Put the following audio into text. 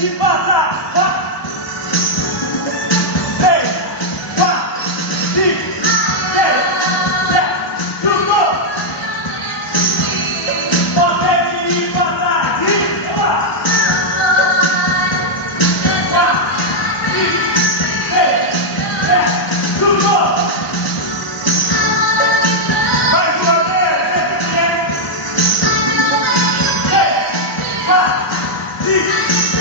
e passa. Vai. 3, 4, 5, 6, 7, juntou. Potente e passa. E vai. 4, 5, 6, 7, juntou. Mais uma vez, 3, 4, 5.